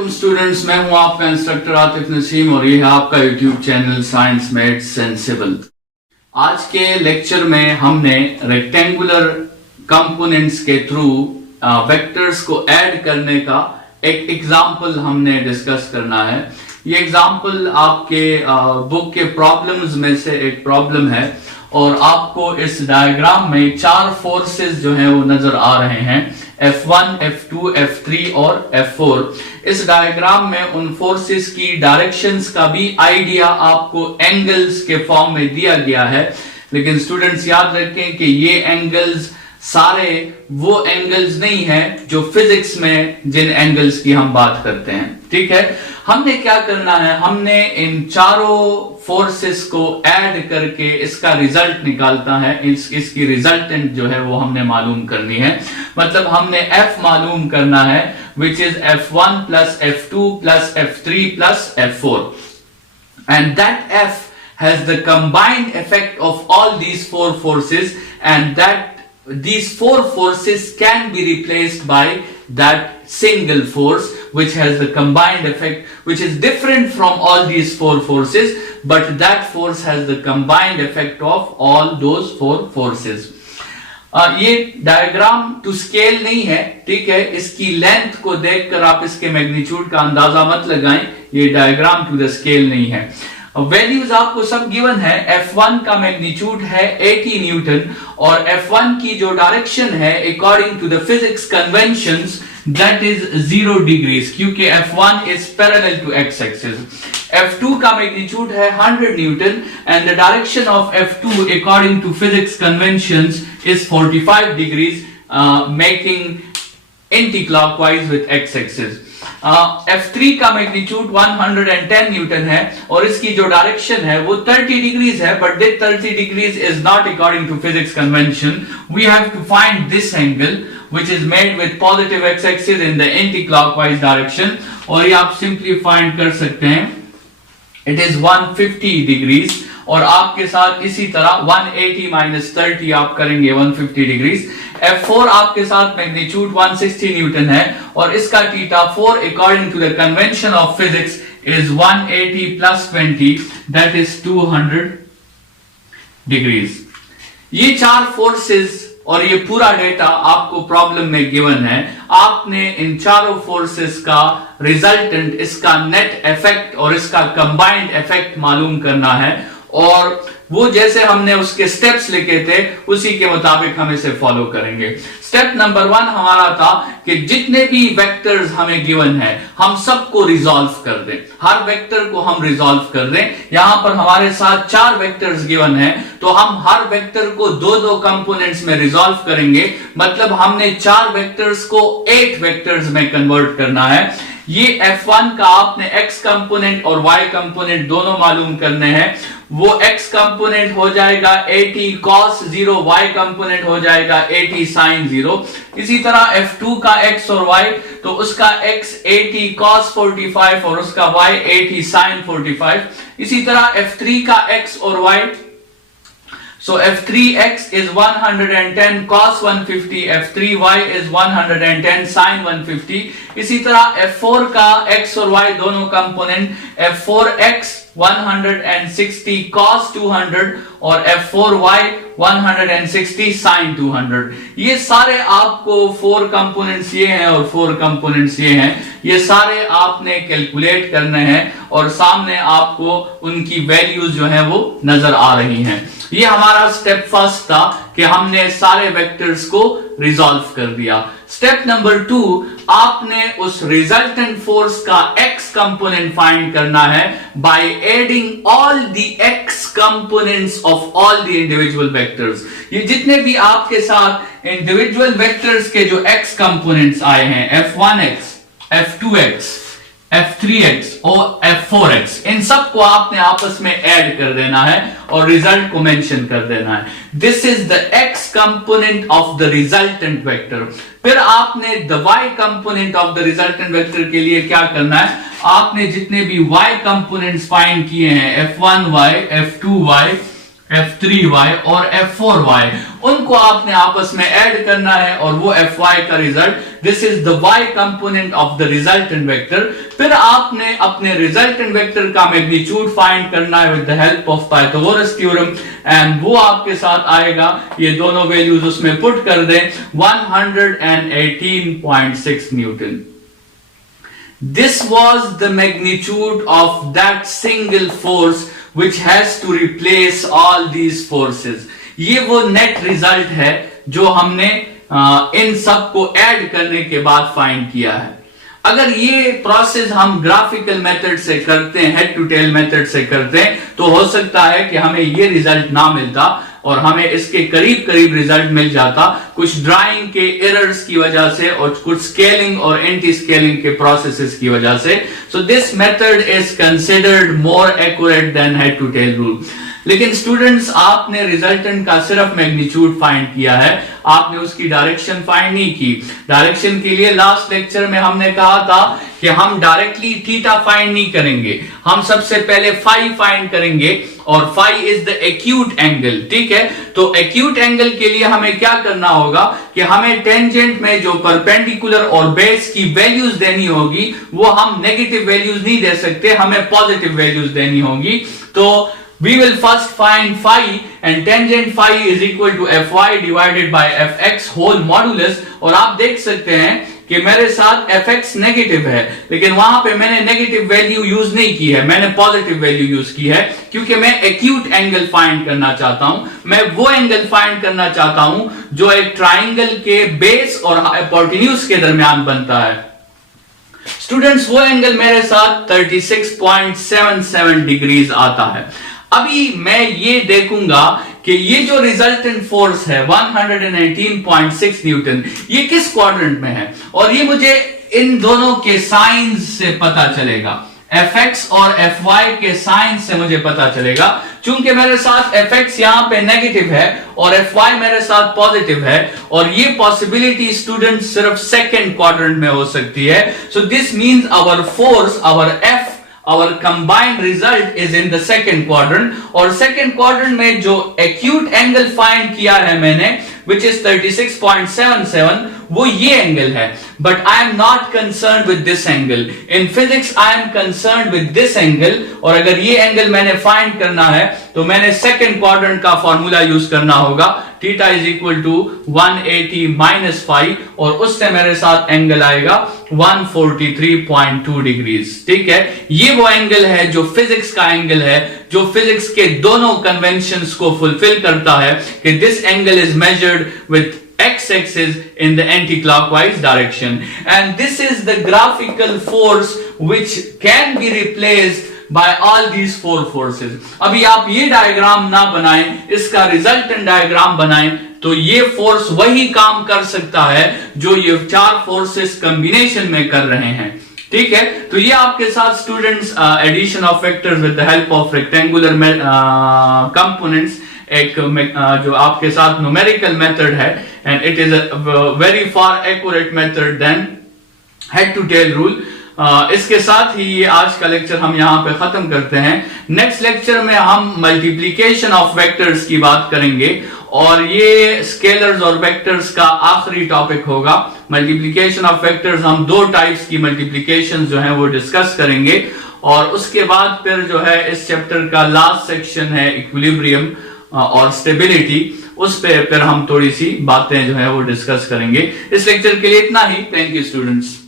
वालेकुम स्टूडेंट्स, मैं हूं आपका इंस्ट्रक्टर आतिफ नसीम और ये है आपका YouTube channel science maths sensible. आज के लेक्चर में हमने रेक्टेंगुलर कंपोनेंट्स के थ्रू वेक्टर्स को ऐड करने का एक एग्जाम्पल हमने डिस्कस करना है। ये एग्जाम्पल आपके बुक के प्रॉब्लम्स में से एक प्रॉब्लम है और आपको इस डायग्राम में चार फोर्सेस जो हैं वो नजर आ रहे हैं, F1, F2, F3 और F4। इस डायग्राम में उन फोर्सेस की डायरेक्शंस का भी आइडिया आपको एंगल्स के फॉर्म में दिया गया है, लेकिन स्टूडेंट्स याद रखें कि ये एंगल्स सारे वो एंगल्स नहीं है जो फिजिक्स में जिन एंगल्स की हम बात करते हैं। ठीक है, हमने क्या करना है, हमने इन चारों फोर्सेस को ऐड करके इसका रिजल्ट निकालता है। इसकी रिजल्टेंट जो है वो हमने मालूम करनी है। मतलब हमने F मालूम करना है, which is F1 plus F2 plus F3 plus F4, and that F has the combined effect of all these four forces, and that these four forces can be replaced by that single force which has the combined effect, which is different from all these four forces, but that force has the combined effect of all those four forces. ये diagram to scale नहीं है, ठीक है। इसकी length को देखकर आप इसके मैग्नीट्यूड का अंदाजा मत लगाएं, ये डायग्राम टू द स्केल नहीं है। वैल्यूज आपको सब गिवन है। F1 का मैग्नीट्यूड है 80 न्यूटन और F1 की जो डायरेक्शन है according to the physics conventions that is 0 degrees, क्योंकि F1 is parallel to x axis. F2 का मैग्नीट्यूड है 100 newton and the direction of F2 according to physics conventions is 45 degrees, making anti clockwise with x axis. F3 का magnitude 110 Newton है और इसकी जो direction है वो 30 डिग्रीज है, but this 30 degrees is not according to physics convention. We have to find this angle which is made with positive x axis in the anti-clockwise direction, और ये आप सिंपली फाइंड कर सकते हैं, it is 150 डिग्रीज। और आपके साथ इसी तरह 180 माइनस 30 आप करेंगे 150 डिग्रीज। F4 आपके साथ मैग्नीट्यूड 160 न्यूटन है और इसका theta 4 according to the convention of physics is 180 plus 20 that is 200 degrees. ये चार फोर्सेस और ये पूरा डेटा आपको प्रॉब्लम में गिवन है। आपने इन चारों फोर्सेस का रिजल्टेंट, इसका नेट इफेक्ट और इसका कंबाइंड इफेक्ट मालूम करना है, और वो जैसे हमने उसके स्टेप्स लिखे थे उसी के मुताबिक हम इसे फॉलो करेंगे। स्टेप नंबर 1 हमारा था कि जितने भी वेक्टर्स हमें गिवन है हम सबको रिजॉल्व कर दें, हर वेक्टर को हम रिजॉल्व कर दें। यहां पर हमारे साथ 4 वेक्टर्स गिवन है तो हम हर वेक्टर को 2-2 कंपोनेंट्स में रिजॉल्व करेंगे। मतलब हमने 4 वेक्टर्स को 8 वेक्टर्स में कन्वर्ट करना है। ये F1 का आपने x कंपोनेंट और y कंपोनेंट दोनों मालूम करने हैं। वो x कंपोनेंट हो जाएगा 80 cos 0, y कंपोनेंट हो जाएगा 80 sin 0। इसी तरह F2 का x और y, तो उसका x 80 cos 45 और उसका y 80 sin 45। इसी तरह F3 का x और y, so F3x is 110 cos 150, F3y is 110 sin 150। इसी तरह F4 का x और y दोनों कंपोनेंट, F4x 160 cos 200 और F4y 160 sin 200। ये सारे आपको 4 कंपोनेंट्स ये हैं और 4 कंपोनेंट्स ये हैं, ये सारे आपने कैलकुलेट करने हैं और सामने आपको उनकी वैल्यूज जो है वो नजर आ रही हैं। ये हमारा स्टेप फर्स्ट था कि हमने सारे वेक्टर्स को रिजॉल्व कर दिया। स्टेप नंबर 2, आपने उस रिजल्टेंट फोर्स का x कंपोनेंट फाइंड करना है by adding all the x components of all the individual vectors. ये जितने भी आपके साथ इंडिविजुअल वेक्टर्स के जो x कंपोनेंट्स आए हैं, F1x, F2x, F3x और F4x, इन सब को आपने आपस में ऐड कर देना है और रिजल्ट को मेंशन कर देना है। This is the x component of the resultant vector. फिर आपने the y component of the resultant vector के लिए क्या करना है, आपने जितने भी y कंपोनेंट्स फाइंड किए हैं, F1y, F2y, F3y और F4y, उनको आपने आपस में ऐड करना है और वो Fy का result, this is the y component of the resultant vector. फिर आपने अपने रिजल्टेंट वेक्टर का मैग्नीट्यूड फाइंड करना है with the help of Pythagoras theorem, and वो आपके साथ आएगा, ये दोनों वैल्यूज उसमें पुट कर दें, 118.6 Newton. This was the magnitude of that single force which has to replace all these forces. ये वो नेट रिजल्ट है जो हमने इन सब को ऐड करने के बाद फाइंड किया है। अगर ये प्रोसेस हम ग्राफिकल मेथड से करते हैं, हेड टू टेल मेथड से करते हैं, तो हो सकता है कि हमें ये रिजल्ट ना मिलता और हमें इसके करीब करीब रिजल्ट मिल जाता, कुछ ड्राइंग के एरर्स की वजह से और कुछ स्केलिंग और एंटी स्केलिंग के प्रोसेसेस की वजह से। So this method is considered more accurate than head to tail rule. लेकिन स्टूडेंट्स, आपने रिजल्टेंट का सिर्फ मैग्नीट्यूड फाइंड किया है, आपने उसकी डायरेक्शन फाइंड नहीं की। डायरेक्शन के लिए लास्ट लेक्चर में हमने कहा था कि हम डायरेक्टली थीटा फाइंड नहीं करेंगे, हम सबसे पहले फाई फाइंड करेंगे, और phi is the acute angle. ठीक है, तो एक्यूट एंगल के लिए हमें क्या करना होगा कि हमें टेंजेंट में जो परपेंडिकुलर और बेस की वैल्यूज देनी होगी, वो हम नेगेटिव वैल्यूज नहीं दे सकते, हमें पॉजिटिव वैल्यूज देनी होगी। तो we will first find phi, and tangent phi is equal to fy divided by fx whole modulus। और आप देख सकते हैं कि मेरे साथ fx नेगेटिव है, लेकिन वहां पे मैंने नेगेटिव वैल्यू यूज नहीं की है, मैंने पॉजिटिव वैल्यू यूज की है, क्योंकि मैं एक्यूट एंगल फाइंड करना चाहता हूं। मैं वो एंगल फाइंड करना चाहता हूं जो एक ट्राइंगल के बेस और हाइपोटेन्यूज के दरमियान बनता है। स्टूडेंट्स, वो एंगल मेरे साथ 36.77 डिग्रीज आता है। अभी मैं ये देखूंगा कि ये जो रिजल्टेंट फोर्स है 118.6 न्यूटन, ये किस क्वाड्रेंट में है, और ये मुझे इन दोनों के साइंस से पता चलेगा, fx और fy के साइंस से मुझे पता चलेगा। चूंकि मेरे साथ fx यहां पे नेगेटिव है और fy मेरे साथ पॉजिटिव है, और ये पॉसिबिलिटी स्टूडेंट सिर्फ सेकंड क्वाड्रेंट में हो सकती है। So this means our force, our f, our combined result is in the second quadrant, और second quadrant में जो acute angle find किया है मैंने, which is 36.77, वो ये एंगल है। But I am not concerned with this angle. In physics I am concerned with this angle, और अगर ये एंगल मैंने फाइंड करना है तो मैंने सेकंड क्वाड्रेंट का फॉर्मूला यूज करना होगा, theta is equal to 180 minus five, और उससे मेरे साथ एंगल आएगा 143.2 डिग्रीज। ठीक है, ये वो एंगल है जो फिजिक्स का एंगल है, जो फिजिक्स के दोनों कन्वेंशंस को फुलफिल करता है कि this angle is measured with x-axis in the anti-clockwise direction, and this is the graphical force which can be replaced by all these four forces। अभी आप ये डायग्राम ना बनाएं, इसका रिजल्टेंट डायग्राम बनाएं, तो ये फोर्स वही काम कर सकता है जो ये चार फोर्सेस कॉम्बिनेशन में कर रहे हैं। ठीक है, तो ये आपके साथ students addition of vectors with the help of rectangular components, एक जो आपके साथ न्यूमेरिकल मेथड है, and it is a very far accurate method than head to tail rule. इसके साथ ही ये आज का लेक्चर हम यहाँ पे खत्म करते हैं। नेक्स्ट लेक्चर में हम मल्टीप्लीकेशन ऑफ वेक्टर्स की बात करेंगे, और ये स्केलर्स और वेक्टर्स का आखिरी टॉपिक होगा। मल्टीप्लीकेशन ऑफ वेक्टर्स, हम दो टाइप्स की मल्टीप्लीकेशन जो है वो डिस्कस करेंगे, और उसके बाद फिर जो है इस चैप्टर का लास्ट सेक्शन है इक्विलिब्रियम और स्टेबिलिटी, उस पे फिर हम थोड़ी सी बातें जो है वो डिस्कस करेंगे। इस लेक्चर के लिए इतना ही। Thank you students.